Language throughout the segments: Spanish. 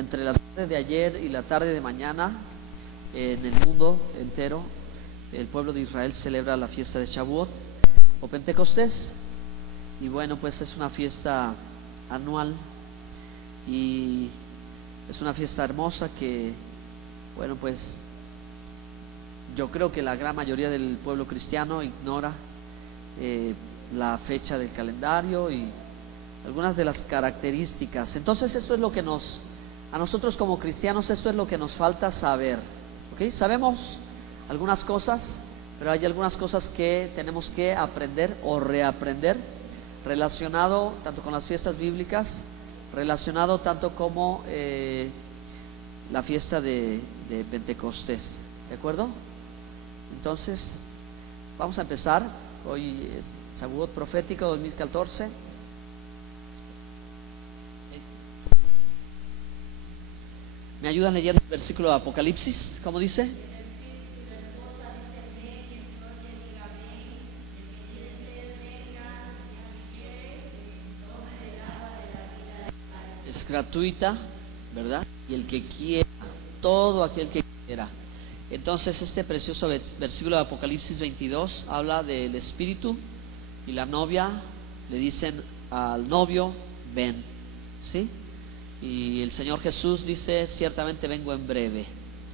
entre la tarde de ayer y la tarde de mañana, en el mundo entero, el pueblo de Israel celebra la fiesta de Shavuot o Pentecostés. Y bueno, pues es una fiesta anual y es una fiesta hermosa que, bueno, pues yo creo que la gran mayoría del pueblo cristiano ignora la fecha del calendario y algunas de las características. Entonces esto es lo que a nosotros como cristianos, esto es lo que nos falta saber, ¿ok? Sabemos algunas cosas, pero hay algunas cosas que tenemos que aprender o reaprender, relacionado tanto con las fiestas bíblicas, relacionado tanto como la fiesta de Pentecostés, ¿de acuerdo? Entonces vamos a empezar. Hoy es Shavuot profético 2014. ¿Me ayudan leyendo el versículo de Apocalipsis? ¿Cómo dice? Es gratuita, ¿verdad? Y el que quiera, todo aquel que quiera. Entonces este precioso versículo de Apocalipsis 22 habla del Espíritu y la novia le dicen al novio, ven, ¿sí? Y el Señor Jesús dice, ciertamente vengo en breve,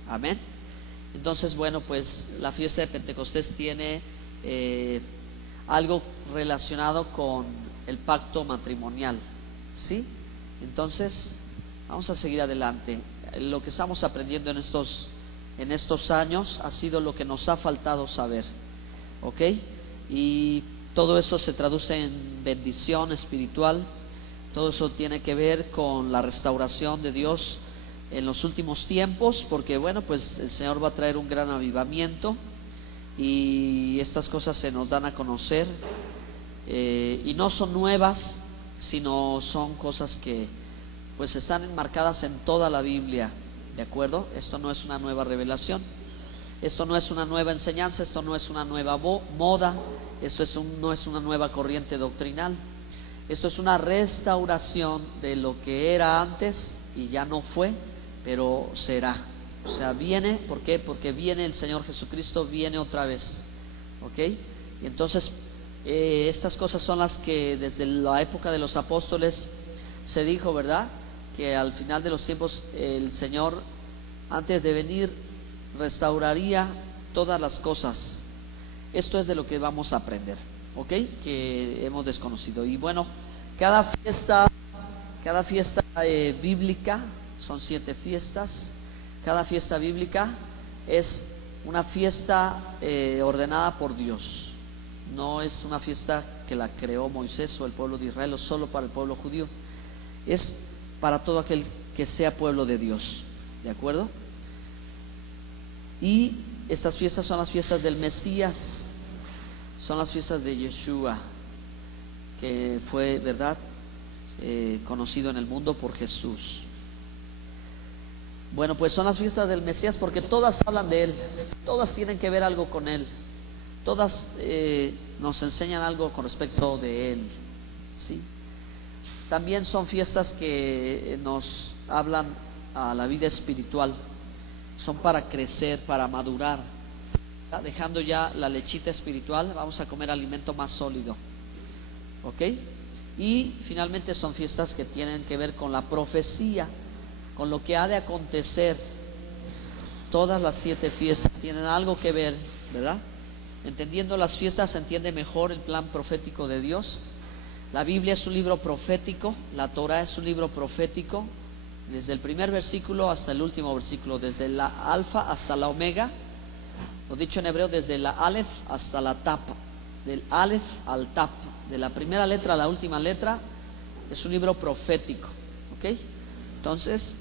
amén. Entonces, bueno, pues la fiesta de Pentecostés tiene algo relacionado con el pacto matrimonial, ¿sí? Entonces vamos a seguir adelante. Lo que estamos aprendiendo en estos años ha sido lo que nos ha faltado saber, ¿ok? Y todo eso se traduce en bendición espiritual. Todo eso tiene que ver con la restauración de Dios en los últimos tiempos, porque bueno, pues el Señor va a traer un gran avivamiento y estas cosas se nos dan a conocer y no son nuevas, sino son cosas que pues están enmarcadas en toda la Biblia, ¿de acuerdo? Esto no es una nueva revelación, esto no es una nueva enseñanza, esto no es una nueva moda, esto no es una nueva corriente doctrinal. Esto es una restauración de lo que era antes y ya no fue, pero será. O sea, viene, ¿por qué? Porque viene el Señor Jesucristo, viene otra vez, ¿ok? Y entonces estas cosas son las que desde la época de los apóstoles se dijo, ¿verdad? Que al final de los tiempos el Señor, antes de venir, restauraría todas las cosas. Esto es de lo que vamos a aprender, ¿ok? Que hemos desconocido. Y bueno, cada fiesta bíblica, son 7 fiestas. Cada fiesta bíblica es una fiesta ordenada por Dios. No es una fiesta que la creó Moisés o el pueblo de Israel o solo para el pueblo judío. Es para todo aquel que sea pueblo de Dios, ¿de acuerdo? Y estas fiestas son las fiestas del Mesías, son las fiestas de Yeshua, que fue, ¿verdad?, conocido en el mundo por Jesús. Bueno, pues son las fiestas del Mesías porque todas hablan de Él, todas tienen que ver algo con Él, todas nos enseñan algo con respecto de Él, ¿sí? También son fiestas que nos hablan a la vida espiritual, son para crecer, para madurar. Dejando ya la lechita espiritual, vamos a comer alimento más sólido, ¿ok? Y finalmente son fiestas que tienen que ver con la profecía, con lo que ha de acontecer. Todas las 7 fiestas tienen algo que ver, ¿verdad? Entendiendo las fiestas se entiende mejor el plan profético de Dios. La Biblia es un libro profético, la Torah es un libro profético, desde el primer versículo hasta el último versículo, desde la alfa hasta la omega. Lo dicho en hebreo, desde la Aleph hasta la Tap, del Aleph al Tap, de la primera letra a la última letra, es un libro profético, ¿ok? Entonces,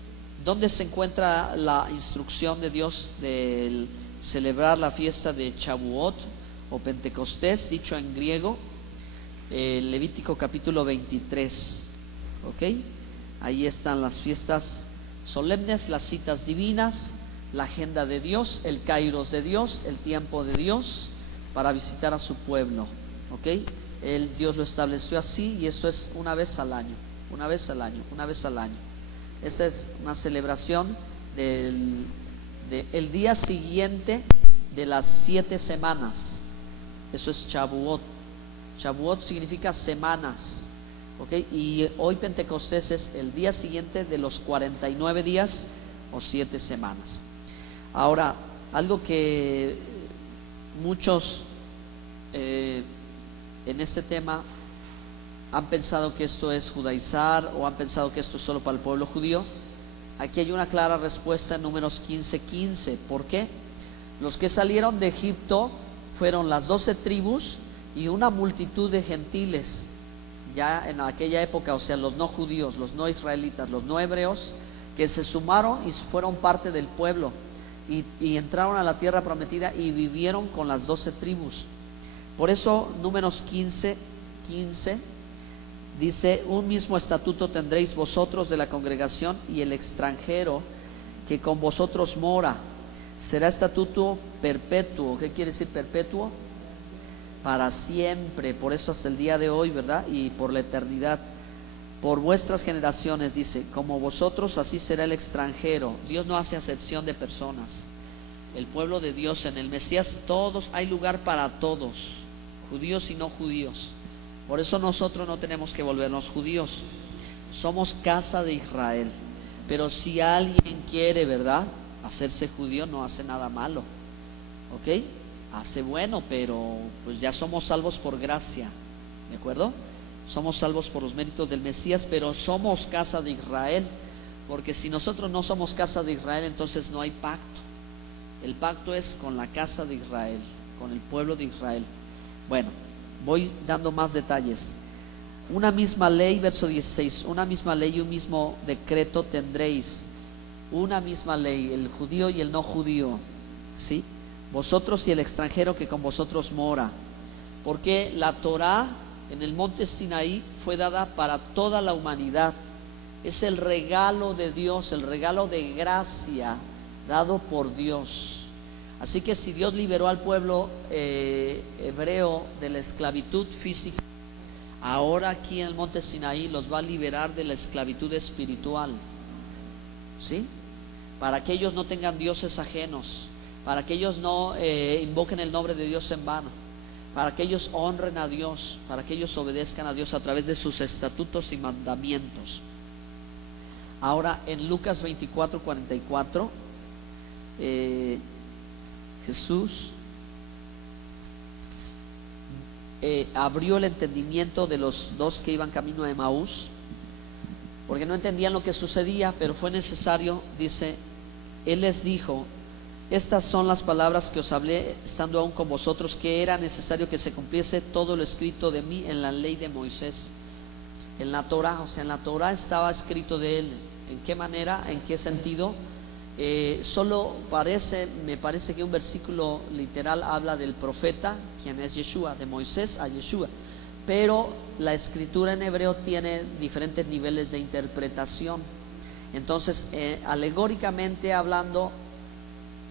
¿dónde se encuentra la instrucción de Dios de celebrar la fiesta de Shavuot o Pentecostés, dicho en griego? Levítico capítulo 23, ¿ok? Ahí están las fiestas solemnes, las citas divinas, la agenda de Dios, el kairos de Dios, el tiempo de Dios para visitar a su pueblo, ¿ok? Dios lo estableció así y esto es una vez al año, una vez al año, una vez al año. Esta es una celebración del el día siguiente de las 7 semanas. Eso es Shavuot. Shavuot significa semanas, ¿ok? Y hoy Pentecostés es el día siguiente de los 49 días o 7 semanas. Ahora, algo que muchos en este tema han pensado que esto es judaizar, o han pensado que esto es solo para el pueblo judío. Aquí hay una clara respuesta en Números 15:15. ¿Por qué? Los que salieron de Egipto fueron las 12 tribus y una multitud de gentiles, ya en aquella época, o sea, los no judíos, los no israelitas, los no hebreos, que se sumaron y fueron parte del pueblo y entraron a la tierra prometida y vivieron con las 12 tribus. Por eso Números 15:15 dice: un mismo estatuto tendréis vosotros de la congregación y el extranjero que con vosotros mora. Será estatuto perpetuo. ¿Qué quiere decir perpetuo? Para siempre. Por eso hasta el día de hoy, ¿verdad? Y por la eternidad. Por vuestras generaciones, dice, como vosotros, así será el extranjero. Dios no hace acepción de personas. El pueblo de Dios en el Mesías, todos, hay lugar para todos, judíos y no judíos. Por eso nosotros no tenemos que volvernos judíos. Somos casa de Israel. Pero si alguien quiere, ¿verdad?, hacerse judío, no hace nada malo, ¿ok? Hace bueno, pero pues ya somos salvos por gracia, ¿de acuerdo? Somos salvos por los méritos del Mesías, pero somos casa de Israel. Porque si nosotros no somos casa de Israel, entonces no hay pacto. El pacto es con la casa de Israel, con el pueblo de Israel. Bueno, voy dando más detalles. Una misma ley, verso 16, una misma ley y un mismo decreto tendréis. Una misma ley, el judío y el no judío, ¿sí? Vosotros y el extranjero que con vosotros mora. Porque la Torá en el monte Sinaí fue dada para toda la humanidad. Es el regalo de Dios, el regalo de gracia dado por Dios. Así que si Dios liberó al pueblo hebreo de la esclavitud física, ahora aquí en el monte Sinaí los va a liberar de la esclavitud espiritual, ¿sí? Para que ellos no tengan dioses ajenos, para que ellos no invoquen el nombre de Dios en vano, para que ellos honren a Dios, para que ellos obedezcan a Dios a través de sus estatutos y mandamientos. Ahora en Lucas 24:44 Jesús abrió el entendimiento de los dos que iban camino a Emaús, porque no entendían lo que sucedía, pero fue necesario, dice, Él les dijo: estas son las palabras que os hablé estando aún con vosotros, que era necesario que se cumpliese todo lo escrito de mí en la ley de Moisés, en la Torá. O sea, en la Torá estaba escrito de Él. ¿En qué manera? ¿En qué sentido? Me parece que un versículo literal habla del profeta, quien es Yeshua, de Moisés a Yeshua, pero la escritura en hebreo tiene diferentes niveles de interpretación. Entonces, alegóricamente hablando,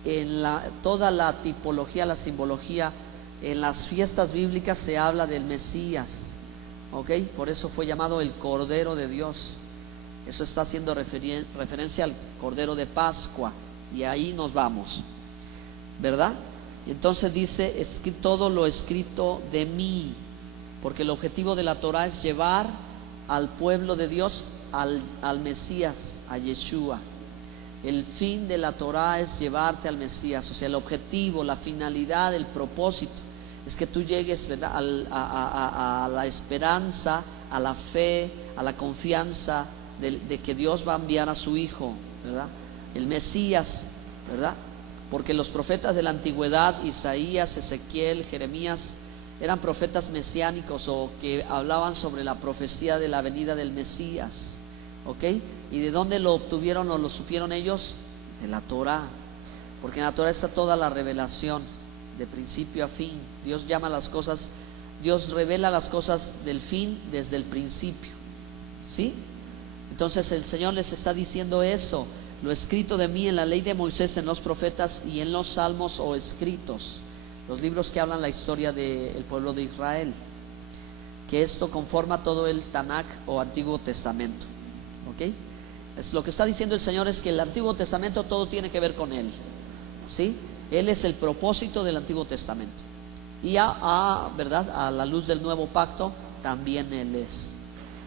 en toda la tipología, la simbología, en las fiestas bíblicas se habla del Mesías, ¿ok? Por eso fue llamado el Cordero de Dios. Eso está haciendo referencia al Cordero de Pascua, y ahí nos vamos, ¿verdad? Y entonces dice: todo lo escrito de mí, porque el objetivo de la Torah es llevar al pueblo de Dios al Mesías, a Yeshua. El fin de la Torah es llevarte al Mesías. O sea, el objetivo, la finalidad, el propósito es que tú llegues, ¿verdad?, a la esperanza, a la fe, a la confianza de que Dios va a enviar a su Hijo, ¿verdad?, el Mesías, ¿verdad? Porque los profetas de la antigüedad, Isaías, Ezequiel, Jeremías, eran profetas mesiánicos, o que hablaban sobre la profecía de la venida del Mesías, ¿ok? ¿Y de dónde lo obtuvieron o lo supieron ellos? De la Torah, porque en la Torah está toda la revelación, de principio a fin. Dios llama las cosas, Dios revela las cosas del fin desde el principio, ¿sí? Entonces el Señor les está diciendo eso: lo escrito de mí en la ley de Moisés, en los profetas y en los salmos o escritos, los libros que hablan la historia del pueblo de Israel, que esto conforma todo el Tanakh o Antiguo Testamento, ¿ok? Es lo que está diciendo el Señor, es que el Antiguo Testamento todo tiene que ver con Él, ¿sí? Él es el propósito del Antiguo Testamento. Y ¿verdad? A la luz del nuevo pacto también Él es,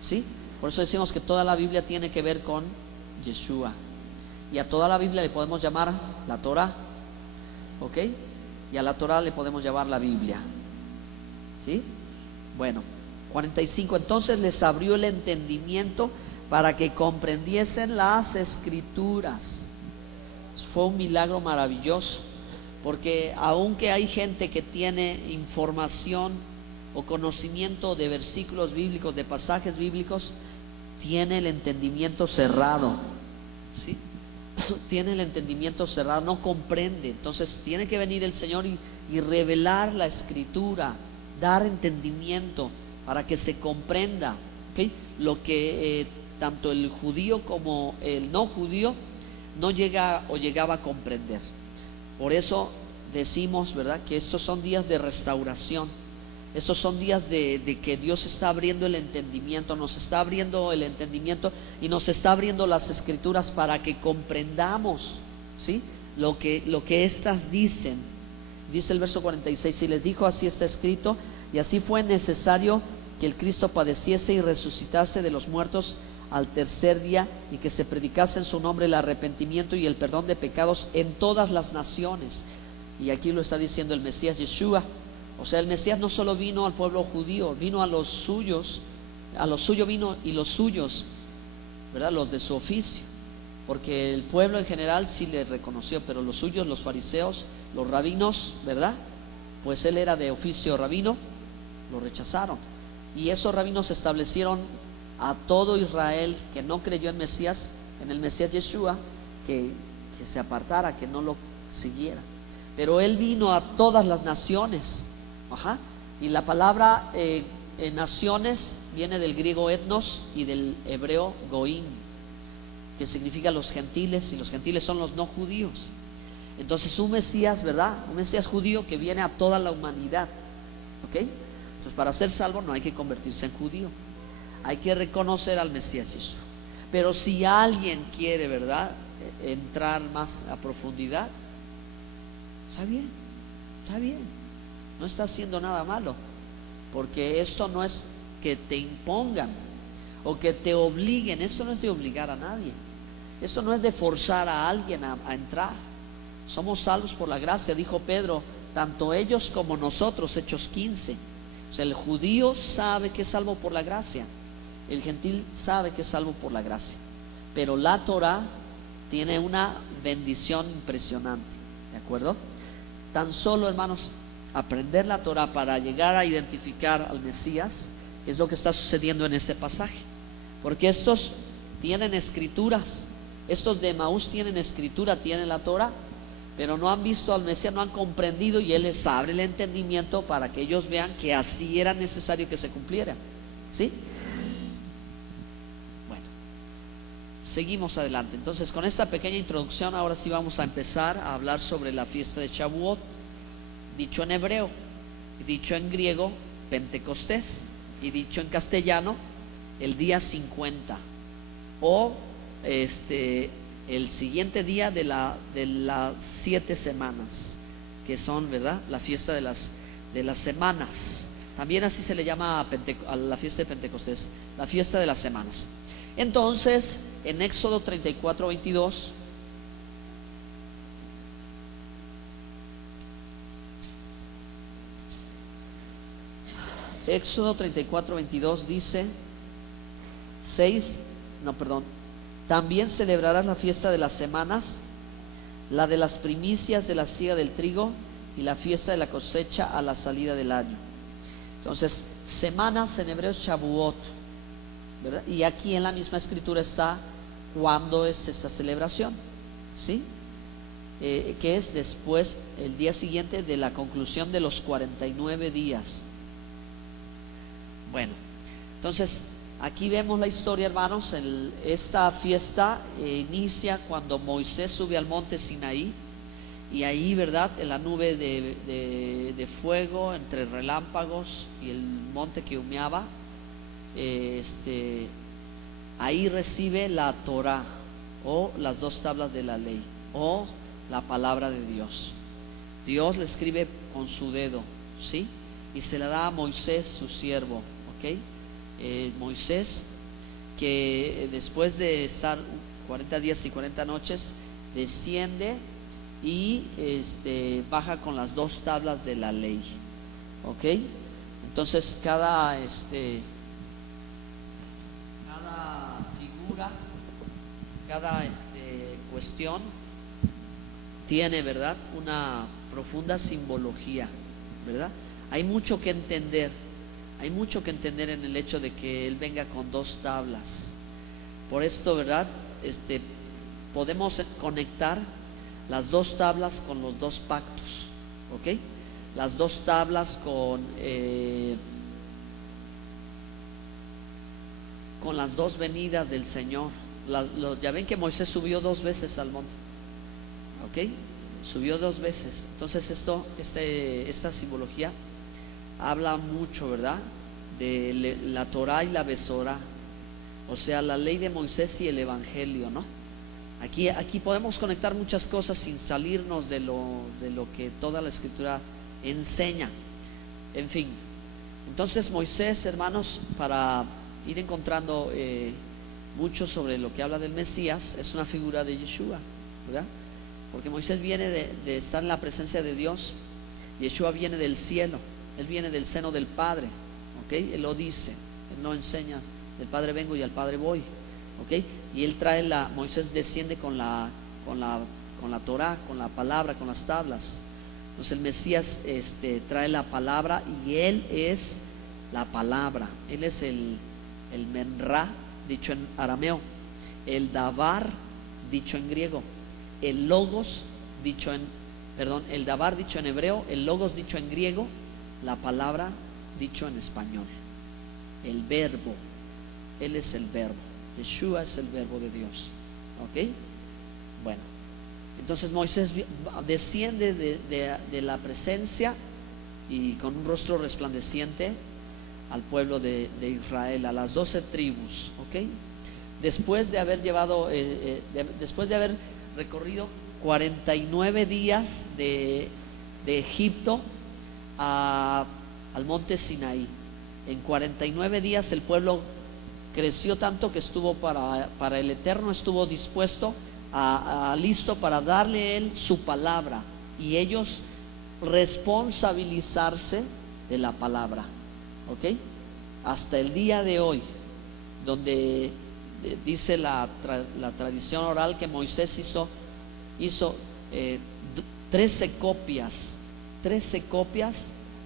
¿sí? Por eso decimos que toda la Biblia tiene que ver con Yeshua. Y a toda la Biblia le podemos llamar la Torah, ¿ok? Y a la Torah le podemos llamar la Biblia, ¿sí? Bueno, 45. Entonces les abrió el entendimiento para que comprendiesen las Escrituras. Fue un milagro maravilloso, porque aunque hay gente que tiene información o conocimiento de versículos bíblicos, de pasajes bíblicos, tiene el entendimiento cerrado, ¿sí? Tiene el entendimiento cerrado, no comprende. Entonces tiene que venir el Señor y revelar la Escritura, dar entendimiento para que se comprenda, ¿okay? Lo que tanto el judío como el no judío no llega o llegaba a comprender. Por eso decimos, ¿verdad?, que estos son días de restauración. Estos son días de que Dios está abriendo el entendimiento, nos está abriendo el entendimiento y nos está abriendo las Escrituras para que comprendamos, ¿sí?, lo que éstas dicen. Dice el verso 46: y les dijo, así está escrito, y así fue necesario que el Cristo padeciese y resucitase de los muertos al tercer día, y que se predicase en su nombre el arrepentimiento y el perdón de pecados en todas las naciones. Y aquí lo está diciendo el Mesías Yeshua. O sea, el Mesías no solo vino al pueblo judío, vino a los suyos, a los suyos vino, y los suyos, ¿verdad?, los de su oficio, porque el pueblo en general sí le reconoció, pero los suyos, los fariseos, los rabinos, ¿verdad?, pues él era de oficio rabino, lo rechazaron. Y esos rabinos establecieron a todo Israel que no creyó en Mesías, en el Mesías Yeshua, que se apartara, que no lo siguiera. Pero él vino a todas las naciones. Y la palabra naciones viene del griego etnos y del hebreo goim, que significa los gentiles, y los gentiles son los no judíos. Entonces un Mesías, ¿verdad?, un Mesías judío que viene a toda la humanidad, ¿ok? Entonces para ser salvo no hay que convertirse en judío, hay que reconocer al Mesías Jesús. Pero si alguien quiere, ¿verdad?, entrar más a profundidad, está bien, no está haciendo nada malo, porque esto no es que te impongan o que te obliguen. Esto no es de obligar a nadie, esto no es de forzar a alguien a entrar. Somos salvos por la gracia, dijo Pedro, tanto ellos como nosotros, Hechos 15. O sea, el judío sabe que es salvo por la gracia, el gentil sabe que es salvo por la gracia, pero la Torah tiene una bendición impresionante, ¿de acuerdo? Tan solo, hermanos, aprender la Torah para llegar a identificar al Mesías es lo que está sucediendo en ese pasaje, porque estos tienen escrituras, estos de Emaús tienen escritura, tienen la Torah, pero no han visto al Mesías, no han comprendido, y Él les abre el entendimiento para que ellos vean que así era necesario que se cumpliera, ¿sí? Bueno, seguimos adelante. Entonces, con esta pequeña introducción, ahora sí vamos a empezar a hablar sobre la fiesta de Shavuot, dicho en hebreo, dicho en griego, Pentecostés, y dicho en castellano, el día 50, o el siguiente día de las 7 semanas, que son, ¿verdad?, la fiesta de las semanas. También así se le llama a la fiesta de Pentecostés, la fiesta de las semanas. Entonces, en Éxodo 34, 22, Éxodo 34, 22 dice, también celebrarás la fiesta de las semanas, la de las primicias de la siega del trigo, y la fiesta de la cosecha a la salida del año. Entonces, semanas en hebreo es Shavuot, ¿verdad? Y aquí en la misma escritura está cuándo es esta celebración, ¿sí? Que es después, el día siguiente de la conclusión de los 49 días. Bueno, entonces aquí vemos la historia, hermanos. Esta fiesta inicia cuando Moisés sube al monte Sinaí, y ahí, ¿verdad?, en la nube de fuego entre relámpagos y el monte que humeaba, ahí recibe la Torah, o las dos tablas de la ley, o la palabra de Dios. Dios le escribe con su dedo, ¿sí? Y se la da a Moisés, su siervo, ¿ok? Moisés, que después de estar 40 días y 40 noches, desciende y baja con las dos tablas de la ley, ¿ok? Entonces cada figura, cada cuestión tiene, ¿verdad?, una profunda simbología, ¿verdad? Hay mucho que entender, en el hecho de que Él venga con dos tablas. Por esto, ¿verdad?, podemos conectar las dos tablas con los dos pactos, ¿ok? Las dos tablas con las dos venidas del Señor. Ya ven que Moisés subió dos veces al monte, ¿ok? Subió dos veces. Entonces esta simbología habla mucho, ¿verdad?, de la Torah y la Besorá, o sea, la ley de Moisés y el Evangelio, ¿no? Aquí podemos conectar muchas cosas sin salirnos de lo que toda la Escritura enseña. En fin, entonces Moisés, hermanos, para ir encontrando mucho sobre lo que habla del Mesías, es una figura de Yeshua, ¿verdad? Porque Moisés viene de estar en la presencia de Dios. Yeshua viene del cielo, Él viene del seno del Padre, ¿ok? Él lo dice, Él no enseña, del Padre vengo y al Padre voy, ¿ok? Y Él trae Moisés desciende con la Torah, con la palabra, con las tablas. Entonces el Mesías trae la palabra, y Él es la palabra. Él es el menra, dicho en arameo, el davar, dicho en griego, el logos, el davar dicho en hebreo, el logos dicho en griego, la palabra dicho en español, el verbo. Él es el verbo, Yeshua es el verbo de Dios, ¿ok? Bueno, entonces Moisés desciende de la presencia y con un rostro resplandeciente al pueblo de Israel, a las 12 tribus, ¿ok? Después de haber recorrido 49 días de Egipto al monte Sinaí. En 49 días el pueblo creció tanto que estuvo para el Eterno, estuvo dispuesto listo para darle Él su palabra, y ellos responsabilizarse de la palabra, ¿ok? Hasta el día de hoy, donde dice la tradición oral que Moisés hizo 13 copias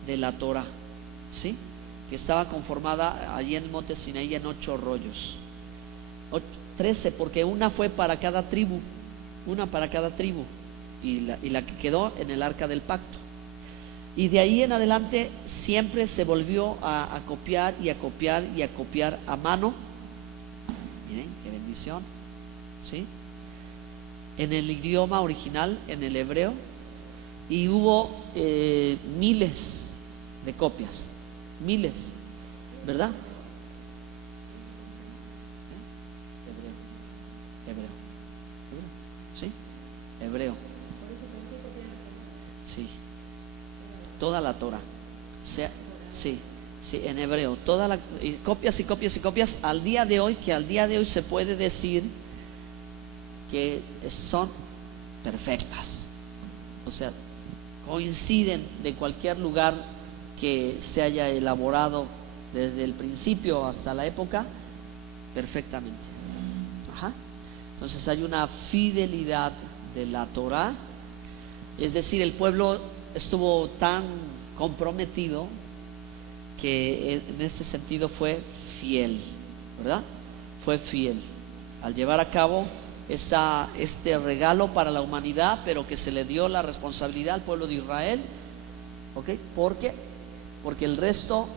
de la Torah, ¿sí?, que estaba conformada allí en el monte Sinaí en 8 rollos. 13, porque una fue para cada tribu, y la que quedó en el arca del pacto. Y de ahí en adelante siempre se volvió a copiar y a copiar y a copiar a mano. Miren qué bendición, ¿sí?, en el idioma original, en el hebreo, y hubo miles de copias, ¿verdad? Hebreo, sí, toda la Torah, sí, en hebreo, copias y copias y copias, al día de hoy se puede decir que son perfectas, o sea, coinciden de cualquier lugar que se haya elaborado desde el principio hasta la época perfectamente. Ajá. Entonces hay una fidelidad de la Torah, es decir, el pueblo estuvo tan comprometido que en este sentido fue fiel, ¿verdad? Fue fiel al llevar a cabo este regalo para la humanidad, pero que se le dio la responsabilidad al pueblo de Israel, ¿ok? Porque el resto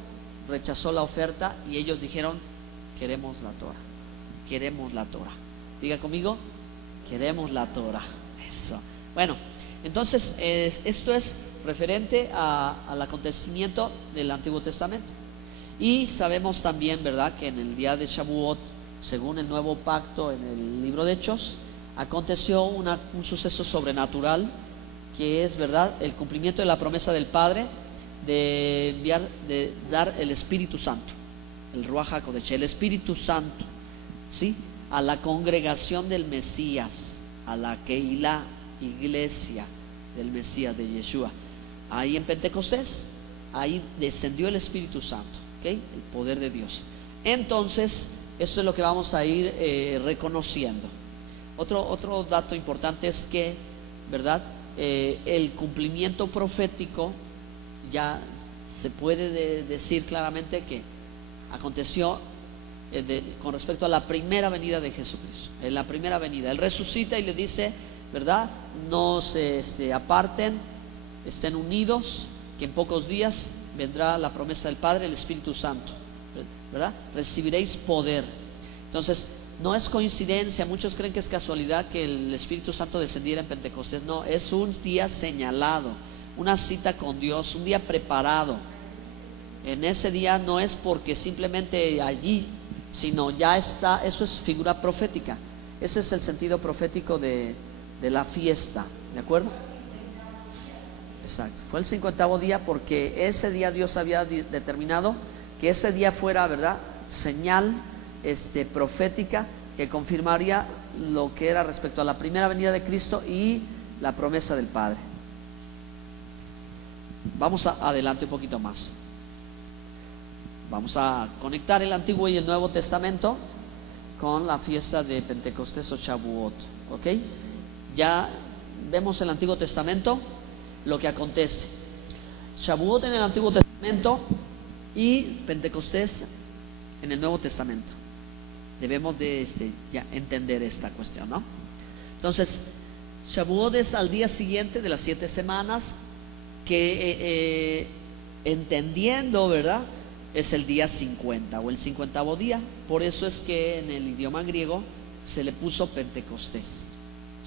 rechazó la oferta y ellos dijeron: queremos la Torah. Diga conmigo: queremos la Torah. Eso. Bueno, entonces esto es referente al acontecimiento del Antiguo Testamento. Y sabemos también, ¿verdad?, que en el día de Shavuot según el nuevo pacto en el libro de Hechos, aconteció un suceso sobrenatural, que es, ¿verdad?, el cumplimiento de la promesa del Padre de enviar, de dar el Espíritu Santo, el Ruach HaKodesh, el Espíritu Santo, ¿sí?, a la congregación del Mesías, a la Keilah, iglesia del Mesías, de Yeshua. Ahí en Pentecostés, ahí descendió el Espíritu Santo, ¿okay?, el poder de Dios. Entonces, esto es lo que vamos a ir reconociendo. Otro dato importante es que, ¿verdad?, el cumplimiento profético ya se puede decir claramente que aconteció con respecto a la primera venida de Jesucristo. En la primera venida Él resucita y le dice, ¿verdad?, no se aparten, estén unidos, que en pocos días vendrá la promesa del Padre, el Espíritu Santo, ¿verdad? Recibiréis poder. Entonces, no es coincidencia, muchos creen que es casualidad que el Espíritu Santo descendiera en Pentecostés. No, es un día señalado, una cita con Dios, un día preparado. En ese día no es porque simplemente allí, sino ya está, eso es figura profética. Ese es el sentido profético de la fiesta, ¿de acuerdo? Exacto, fue el 50º día porque ese día Dios había determinado que ese día fuera, ¿verdad?, señal profética que confirmaría lo que era respecto a la primera venida de Cristo y la promesa del Padre. Vamos adelante un poquito más. Vamos a conectar el Antiguo y el Nuevo Testamento con la fiesta de Pentecostés o Shavuot, ¿ok? Ya vemos en el Antiguo Testamento lo que acontece. Shavuot en el Antiguo Testamento y Pentecostés en el Nuevo Testamento. Debemos de ya entender esta cuestión, ¿no? Entonces, Shavuot es al día siguiente de las 7 semanas, que entendiendo, ¿verdad?, es el día 50 o el 50º día. Por eso es que en el idioma griego se le puso Pentecostés,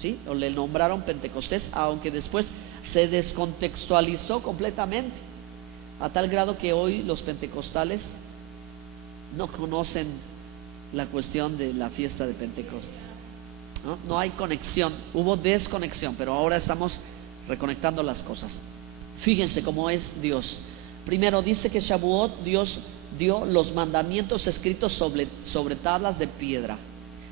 ¿sí? O le nombraron Pentecostés, aunque después se descontextualizó completamente, a tal grado que hoy los pentecostales no conocen la cuestión de la fiesta de Pentecostés, ¿no? No hay conexión, hubo desconexión, pero ahora estamos reconectando las cosas. Fíjense cómo es Dios. Primero dice que Shavuot Dios dio los mandamientos escritos sobre tablas de piedra.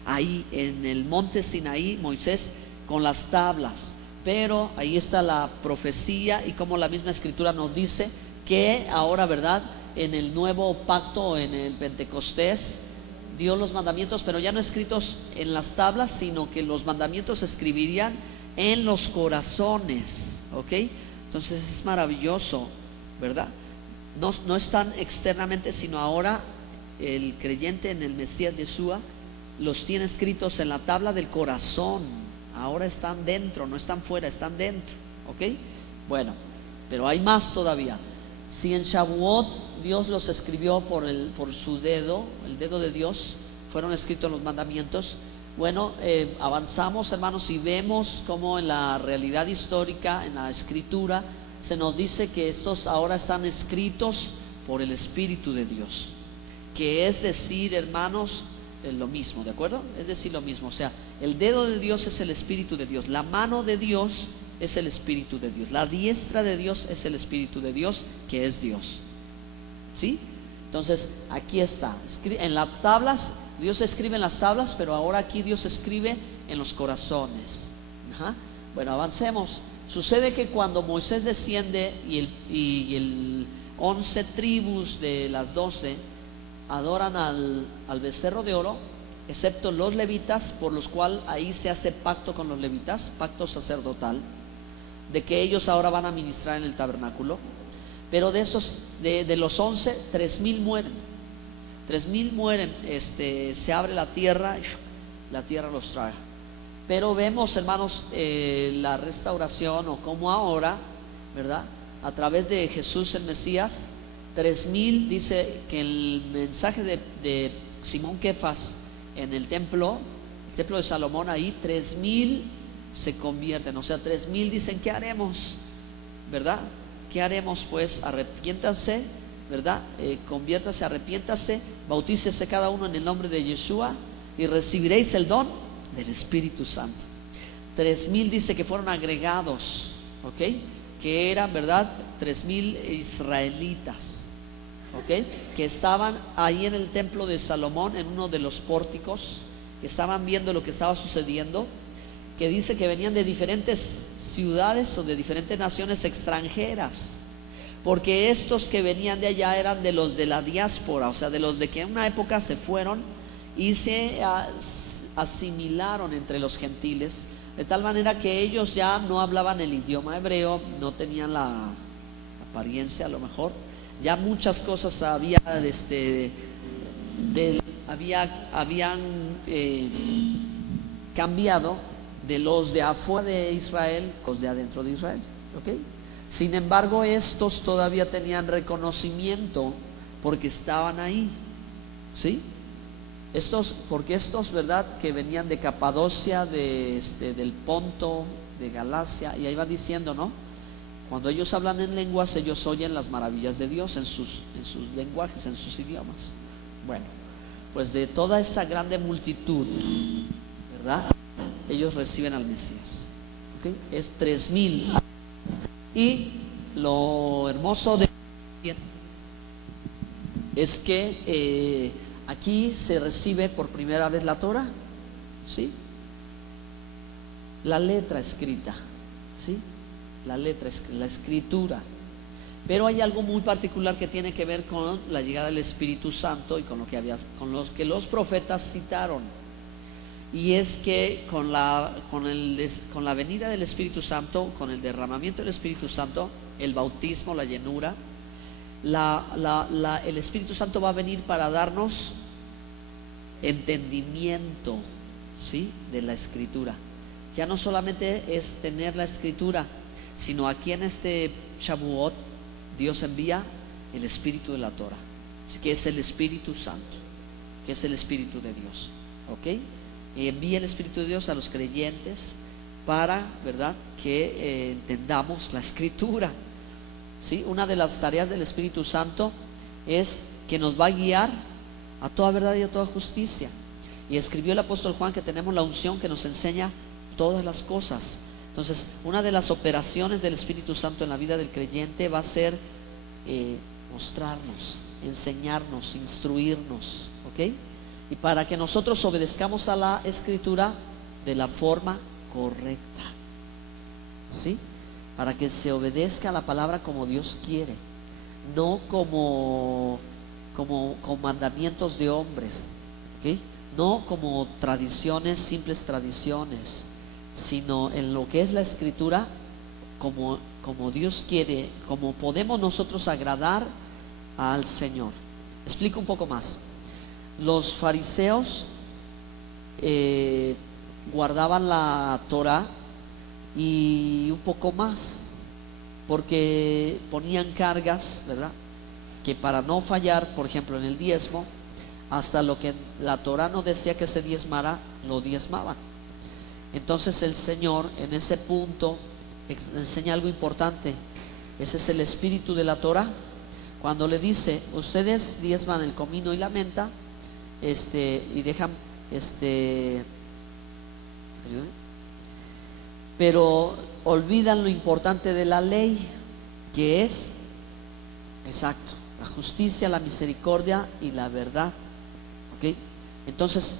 Ahí en el monte Sinaí, Moisés con las tablas. Pero ahí está la profecía y como la misma escritura nos dice que ahora, ¿verdad?, en el nuevo pacto, en el Pentecostés, dio los mandamientos, pero ya no escritos en las tablas, sino que los mandamientos se escribirían en los corazones, ¿ok? Entonces es maravilloso, ¿verdad? No están externamente, sino ahora el creyente en el Mesías Yeshua los tiene escritos en la tabla del corazón. Ahora están dentro, no están fuera, están dentro, ¿ok? Bueno, pero hay más todavía. Si en Shavuot Dios los escribió por su dedo, el dedo de Dios, fueron escritos los mandamientos. Bueno, avanzamos, hermanos, y vemos cómo en la realidad histórica, en la escritura, se nos dice que estos ahora están escritos por el Espíritu de Dios, que es decir, hermanos, lo mismo, ¿de acuerdo? Es decir, lo mismo. O sea, el dedo de Dios es el Espíritu de Dios, la mano de Dios es el Espíritu de Dios, la diestra de Dios es el Espíritu de Dios, que es Dios, ¿sí? Entonces aquí está, en las tablas, Dios escribe en las tablas, pero ahora aquí Dios escribe en los corazones. Ajá. Bueno, avancemos. Sucede que cuando Moisés desciende y el 11 tribus de las 12 adoran al becerro de oro, excepto los levitas, por los cuales ahí se hace pacto con los levitas, pacto sacerdotal, de que ellos ahora van a ministrar en el tabernáculo. Pero de esos, de los 11, 3,000 mueren. 3,000 mueren, se abre la tierra los traga. Pero vemos, hermanos, la restauración, o como ahora, ¿verdad?, a través de Jesús el Mesías, 3,000, dice que el mensaje de Simón Kefas en el templo de Salomón, ahí 3,000 se convierten. O sea, 3,000 dicen, ¿qué haremos? ¿Verdad? ¿Qué haremos? Pues arrepiéntanse, ¿verdad? Conviértase, arrepiéntase, bautícese cada uno en el nombre de Yeshua y recibiréis el don del Espíritu Santo. 3,000 dice que fueron agregados, ¿ok? Que eran, ¿verdad? 3,000 israelitas, ¿ok? Que estaban ahí en el templo de Salomón, en uno de los pórticos, que estaban viendo lo que estaba sucediendo, que dice que venían de diferentes ciudades o de diferentes naciones extranjeras, porque estos que venían de allá eran de los de la diáspora, o sea, de los de que en una época se fueron y se asimilaron entre los gentiles, de tal manera que ellos ya no hablaban el idioma hebreo, no tenían la apariencia, a lo mejor ya muchas cosas habían cambiado de los de afuera de Israel con los de adentro de Israel, ¿ok? Sin embargo, estos todavía tenían reconocimiento porque estaban ahí, ¿sí? Porque estos, ¿verdad? Que venían de Capadocia, del Ponto, de Galacia, y ahí va diciendo, ¿no? Cuando ellos hablan en lenguas, ellos oyen las maravillas de Dios en sus lenguajes, en sus idiomas. Bueno, pues de toda esa grande multitud, ¿verdad? Ellos reciben al Mesías, ¿ok? Es 3,000. Y lo hermoso de es que aquí se recibe por primera vez la Torah, ¿sí? La letra escrita, ¿sí? La escritura. Pero hay algo muy particular que tiene que ver con la llegada del Espíritu Santo y con lo que los profetas citaron. Y es que con la venida del Espíritu Santo, con el derramamiento del Espíritu Santo, el bautismo, la llenura, el Espíritu Santo va a venir para darnos entendimiento, ¿sí? De la escritura. Ya no solamente es tener la escritura, sino aquí en este Shavuot Dios envía el Espíritu de la Torah, que es el Espíritu Santo, que es el Espíritu de Dios, ¿ok? Y envía el Espíritu de Dios a los creyentes para, ¿verdad?, que entendamos la escritura, ¿sí? Una de las tareas del Espíritu Santo es que nos va a guiar a toda verdad y a toda justicia. Y escribió el apóstol Juan que tenemos la unción que nos enseña todas las cosas. Entonces, una de las operaciones del Espíritu Santo en la vida del creyente va a ser mostrarnos, enseñarnos, instruirnos, ¿ok? Y para que nosotros obedezcamos a la Escritura de la forma correcta, ¿sí? Para que se obedezca a la palabra como Dios quiere, no como mandamientos de hombres, ¿ok? No como tradiciones, simples tradiciones, sino en lo que es la Escritura, como Dios quiere, como podemos nosotros agradar al Señor. Explico un poco más. Los fariseos guardaban la Torah y un poco más, porque ponían cargas, ¿verdad?, que para no fallar, por ejemplo en el diezmo, hasta lo que la Torah no decía que se diezmara, lo diezmaban. Entonces el Señor en ese punto enseña algo importante. Ese es el espíritu de la Torah, cuando le dice: ustedes diezman el comino y la menta, y dejan pero olvidan lo importante de la ley, que es exacto, la justicia, la misericordia y la verdad, ¿ok? Entonces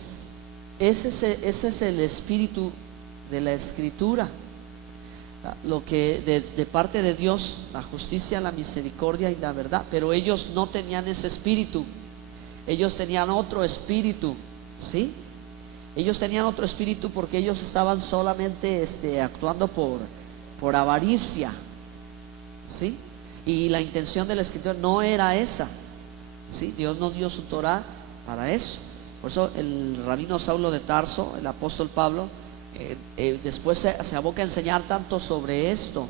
ese es el espíritu de la Escritura, lo que de parte de Dios, la justicia, la misericordia y la verdad. Pero ellos no tenían ese espíritu, ellos tenían otro espíritu, ¿sí? Ellos tenían otro espíritu porque ellos estaban solamente actuando por avaricia, ¿sí? Y la intención de la Escritura no era esa, ¿sí? Dios no dio su Torah para eso. Por eso el rabino Saulo de Tarso, el apóstol Pablo, después se aboca a enseñar tanto sobre esto,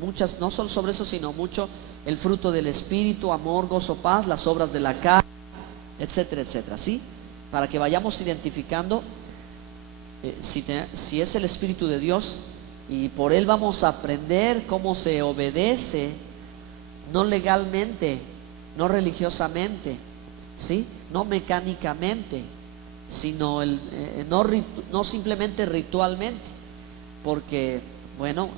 muchas, no solo sobre eso, sino mucho el fruto del Espíritu: amor, gozo, paz, las obras de la carne, etcétera, etcétera, ¿sí? Para que vayamos identificando si es el Espíritu de Dios, y por él vamos a aprender cómo se obedece, no legalmente, no religiosamente, ¿sí? No mecánicamente, sino no simplemente ritualmente, porque bueno,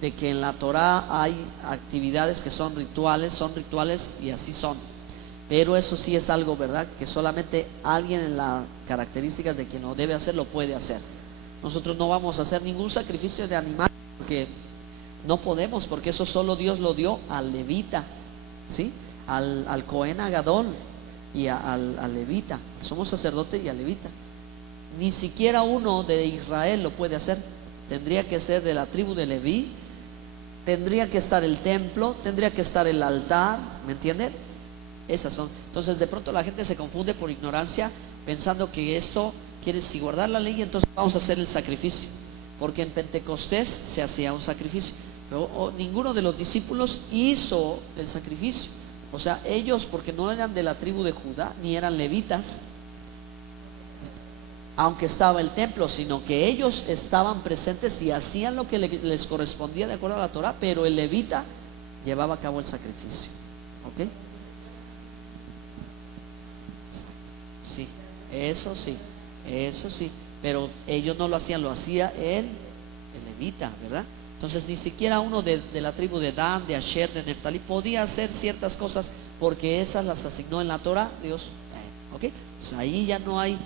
de que en la Torah hay actividades que son rituales y así son, pero eso sí es algo, ¿verdad?, que solamente alguien en las características de quien lo debe hacer lo puede hacer. Nosotros no vamos a hacer ningún sacrificio de animal porque no podemos, porque eso solo Dios lo dio al levita, ¿sí? Al Cohen Agadol y al levita. Somos sacerdote y al levita. Ni siquiera uno de Israel lo puede hacer. Tendría que ser de la tribu de Leví, tendría que estar el templo, tendría que estar el altar, ¿me entienden? Esas son. Entonces de pronto la gente se confunde por ignorancia, pensando que esto quiere, si guardar la ley, entonces vamos a hacer el sacrificio, porque en Pentecostés se hacía un sacrificio, pero ninguno de los discípulos hizo el sacrificio. O sea, ellos, porque no eran de la tribu de Judá, ni eran levitas, aunque estaba el templo, sino que ellos estaban presentes y hacían lo que les correspondía de acuerdo a la Torah, pero el levita llevaba a cabo el sacrificio. ¿Ok? Sí, eso sí, pero ellos no lo hacían, lo hacía el levita, ¿verdad? Entonces ni siquiera uno de la tribu de Dan, de Asher, de Neftalí podía hacer ciertas cosas, porque esas las asignó en la Torah Dios. ¿Ok? Pues ahí ya no hay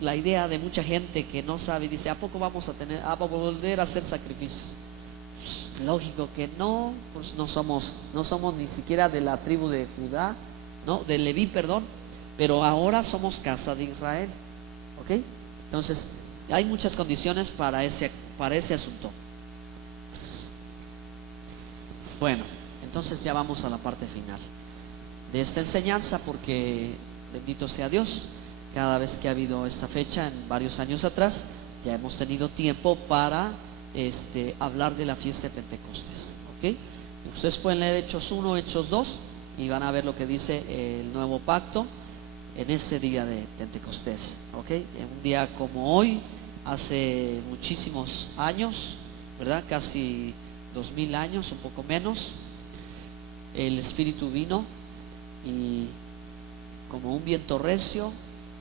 la idea de mucha gente que no sabe y dice, ¿a poco vamos a volver a hacer sacrificios? Pues, lógico que no, pues no somos ni siquiera de la tribu de Judá, no, de Leví, perdón, pero ahora somos casa de Israel. ¿Ok? Entonces hay muchas condiciones para ese asunto. Bueno, entonces ya vamos a la parte final de esta enseñanza, porque bendito sea Dios, cada vez que ha habido esta fecha en varios años atrás, ya hemos tenido tiempo para hablar de la fiesta de Pentecostés. ¿Ok? Ustedes pueden leer Hechos 1, Hechos 2 y van a ver lo que dice el nuevo pacto en ese día de Pentecostés. ¿Ok? En un día como hoy, hace muchísimos años, ¿verdad? Casi 2000 años, un poco menos, el Espíritu vino y como un viento recio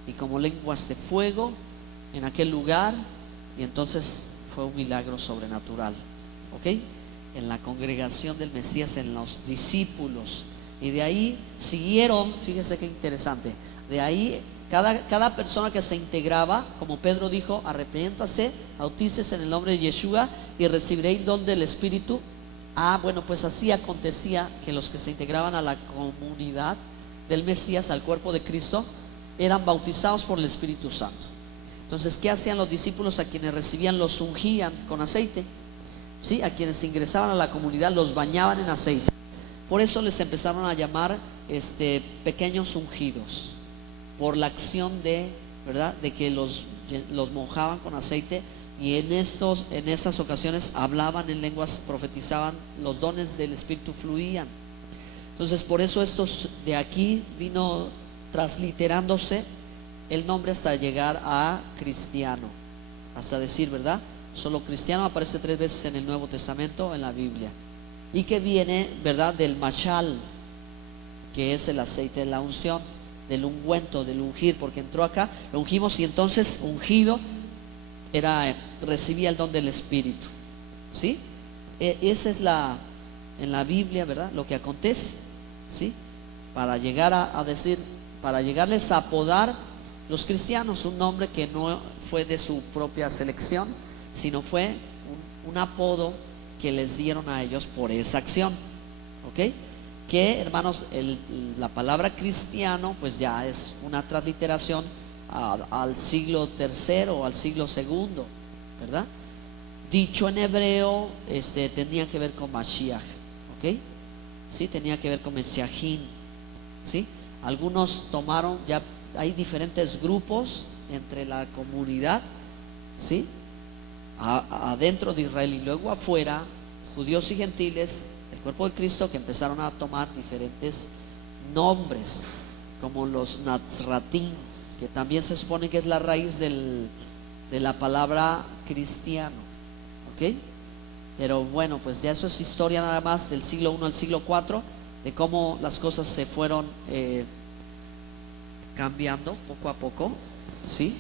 y como lenguas de fuego en aquel lugar, y entonces fue un milagro sobrenatural. ¿Ok? En la congregación del Mesías, en los discípulos, y de ahí siguieron, fíjese qué interesante, de ahí cada persona que se integraba, como Pedro dijo, arrepiéntase, bautícese en el nombre de Yeshua y recibiréis el don del Espíritu. Bueno, pues así acontecía que los que se integraban a la comunidad del Mesías, al cuerpo de Cristo, eran bautizados por el Espíritu Santo. Entonces, ¿qué hacían los discípulos? A quienes recibían los ungían con aceite, ¿sí? A quienes ingresaban a la comunidad los bañaban en aceite. Por eso les empezaron a llamar pequeños ungidos, por la acción ¿verdad?, de que los mojaban con aceite, y en esas ocasiones hablaban en lenguas, profetizaban, los dones del Espíritu fluían. Entonces por eso estos de aquí vino transliterándose el nombre hasta llegar a cristiano, hasta decir, ¿verdad? Solo cristiano aparece 3 veces en el Nuevo Testamento en la Biblia, y que viene, ¿verdad?, del mashal, que es el aceite de la unción, del ungüento, del ungir, porque entró acá, lo ungimos, y entonces ungido recibía el don del Espíritu, ¿sí? Esa es en la Biblia, ¿verdad?, lo que acontece, ¿sí? Para llegar a decir, para llegarles a apodar los cristianos un nombre que no fue de su propia selección, sino fue un apodo que les dieron a ellos por esa acción. ¿Ok? Que, hermanos, la palabra cristiano pues ya es una transliteración al siglo III o al siglo II, ¿verdad? Dicho en hebreo, tenía que ver con Mashiach, ¿ok? Sí, tenía que ver con Meshiachim, ¿sí? Algunos tomaron, ya hay diferentes grupos entre la comunidad, ¿sí? Adentro de Israel y luego afuera, judíos y gentiles, el cuerpo de Cristo, que empezaron a tomar diferentes nombres, como los Nazratim, que también se supone que es la raíz de la palabra cristiano, ¿ok? Pero bueno, pues ya eso es historia nada más del siglo I al siglo IV, de cómo las cosas se fueron cambiando poco a poco, ¿sí?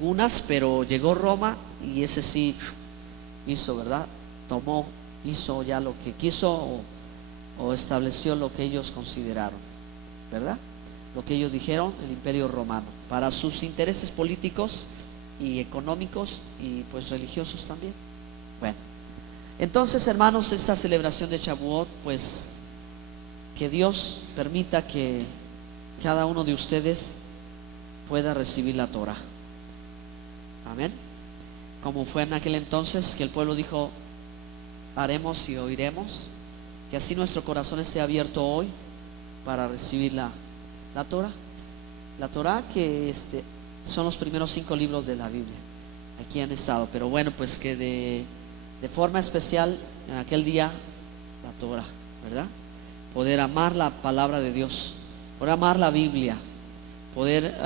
Unas, pero llegó Roma y ese sí hizo, ¿verdad? Hizo ya lo que quiso o estableció lo que ellos consideraron, ¿verdad? Lo que ellos dijeron, el Imperio Romano, para sus intereses políticos y económicos y pues religiosos también. Bueno, entonces, hermanos, esta celebración de Shavuot, pues que Dios permita que cada uno de ustedes pueda recibir la Torah. Amén. Como fue en aquel entonces que el pueblo dijo: haremos y oiremos. Que así nuestro corazón esté abierto hoy para recibir la Torah. La Torah que son los primeros 5 libros de la Biblia. Aquí han estado, pero bueno, pues que de forma especial en aquel día la Torah, ¿verdad? Poder amar la palabra de Dios, poder amar la Biblia, poder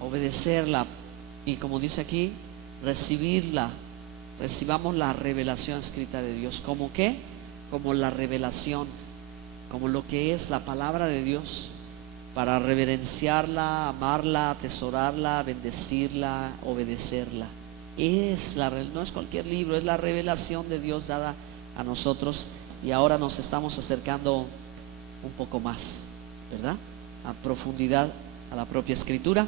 obedecerla y, como dice aquí, recibamos la revelación escrita de Dios. ¿Cómo qué? Como la revelación, como lo que es la palabra de Dios, para reverenciarla, amarla, atesorarla, bendecirla, obedecerla. No es cualquier libro, es la revelación de Dios dada a nosotros, y ahora nos estamos acercando un poco más, ¿verdad? A profundidad a la propia Escritura.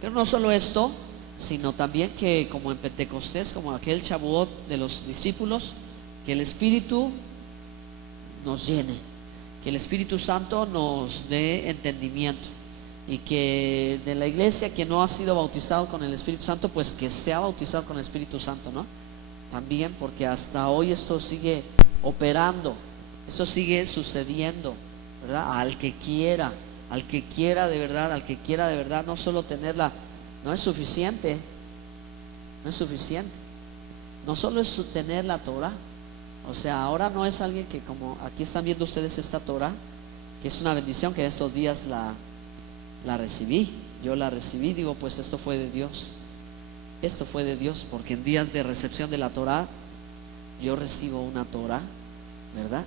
Pero no solo esto, sino también que, como en Pentecostés, como aquel Shavuot de los discípulos, que el Espíritu nos llene, que el Espíritu Santo nos dé entendimiento, y que de la iglesia que no ha sido bautizado con el Espíritu Santo, pues que sea bautizado con el Espíritu Santo, ¿no? También, porque hasta hoy esto sigue operando, esto sigue sucediendo, ¿verdad? Al que quiera de verdad, no solo tenerla, no es suficiente, no solo es tener la Torah. O sea, ahora no es alguien que, como aquí están viendo ustedes esta Torah, que es una bendición, que estos días la recibí, yo la recibí, digo, pues esto fue de Dios, porque en días de recepción de la Torah yo recibo una Torah, ¿verdad?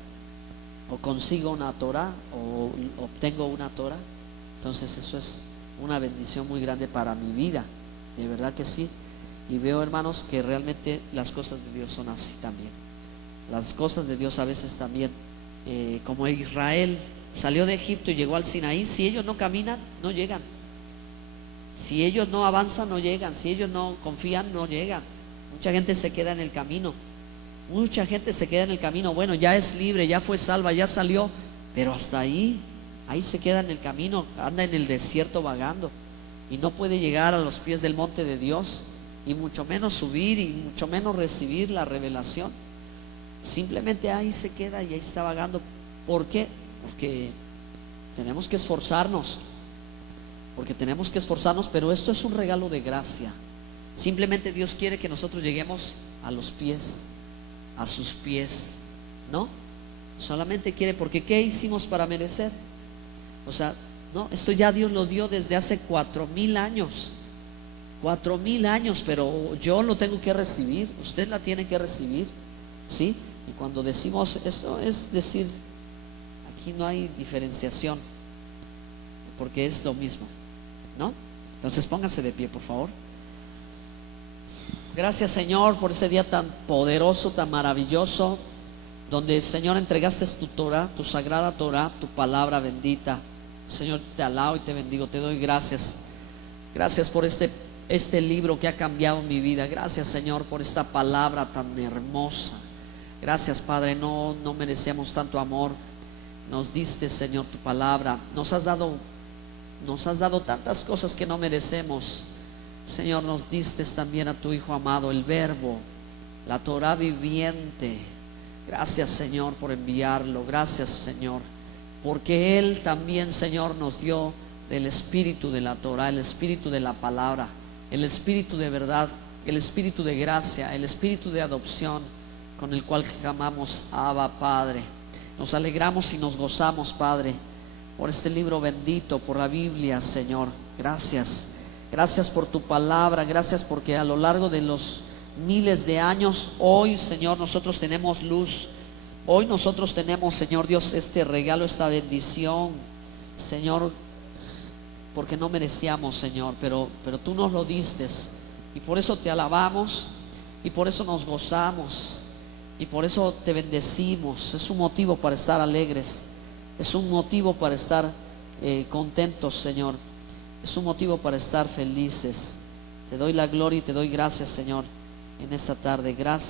O consigo una Torah o obtengo una Torah. Entonces eso es una bendición muy grande para mi vida, de verdad que sí. Y veo, hermanos, que realmente las cosas de Dios son así también. Las cosas de Dios a veces también, como Israel salió de Egipto y llegó al Sinaí, si ellos no caminan, no llegan. Si ellos no avanzan, no llegan. Si ellos no confían, no llegan. Mucha gente se queda en el camino. Bueno, ya es libre, ya fue salva, ya salió, pero hasta ahí se queda en el camino, anda en el desierto vagando y no puede llegar a los pies del monte de Dios, y mucho menos subir, y mucho menos recibir la revelación. Simplemente ahí se queda y ahí está vagando. ¿Por qué? Porque tenemos que esforzarnos, pero esto es un regalo de gracia. Simplemente Dios quiere que nosotros lleguemos a sus pies, ¿no? Solamente quiere, porque ¿qué hicimos para merecer? O sea, no, esto ya Dios lo dio desde hace 4,000 años, pero yo lo tengo que recibir, usted la tiene que recibir, ¿sí? Y cuando decimos eso, es decir, aquí no hay diferenciación, porque es lo mismo, ¿no? Entonces pónganse de pie, por favor. Gracias, Señor, por ese día tan poderoso, tan maravilloso, donde, Señor, entregaste tu Torah, tu sagrada Torah, tu palabra bendita. Señor, te alabo y te bendigo, te doy gracias. Gracias por este libro que ha cambiado mi vida. Gracias, Señor, por esta palabra tan hermosa. Gracias, Padre, no merecemos tanto amor. Nos diste, Señor, tu palabra. Nos has dado tantas cosas que no merecemos. Señor, nos diste también a tu Hijo amado, el Verbo, la Torah viviente. Gracias, Señor, por enviarlo. Gracias, Señor, porque Él también, Señor, nos dio el espíritu de la Torah, el espíritu de la palabra, el espíritu de verdad, el espíritu de gracia, el espíritu de adopción, con el cual clamamos: Abba, Padre. Nos alegramos y nos gozamos, Padre, por este libro bendito, por la Biblia, Señor. Gracias. Gracias por tu palabra, gracias porque a lo largo de los miles de años, hoy, Señor, nosotros tenemos luz. Hoy nosotros tenemos, Señor Dios, este regalo, esta bendición, Señor, porque no merecíamos, Señor, pero tú nos lo diste, y por eso te alabamos, y por eso nos gozamos, y por eso te bendecimos. Es un motivo para estar alegres, es un motivo para estar contentos, Señor, es un motivo para estar felices. Te doy la gloria y te doy gracias, Señor, en esta tarde. Gracias.